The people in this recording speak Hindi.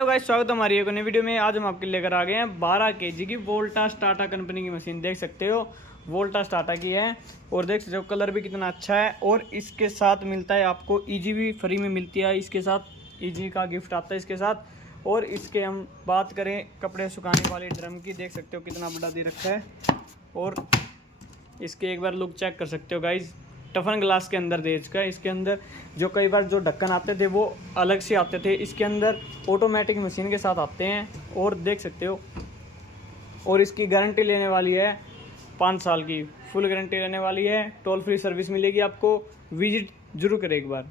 तो गाइस स्वागत है हमारी एक नई वीडियो में। आज हम आपके लिए लेकर आ गए हैं 12 केजी की वोल्टास टाटा कंपनी की मशीन। देख सकते हो वोल्टास टाटा की है और देख सकते हो कलर भी कितना अच्छा है। और इसके साथ मिलता है आपको ईजी भी फ्री में मिलती है, इसके साथ ईजी का गिफ्ट आता है इसके साथ। और इसके हम बात करें कपड़े सुखाने वाले ड्रम की, देख सकते हो कितना बड़ा दे रखा है। और इसके एक बार लुक चेक कर सकते हो गाइज, टफन ग्लास के अंदर दे इसका। इसके अंदर जो कई बार जो ढक्कन आते थे वो अलग से आते थे, इसके अंदर ऑटोमेटिक मशीन के साथ आते हैं। और देख सकते हो, और इसकी गारंटी लेने वाली है 5 साल की, फुल गारंटी रहने वाली है। टोल फ्री सर्विस मिलेगी आपको, विजिट जरूर करें एक बार।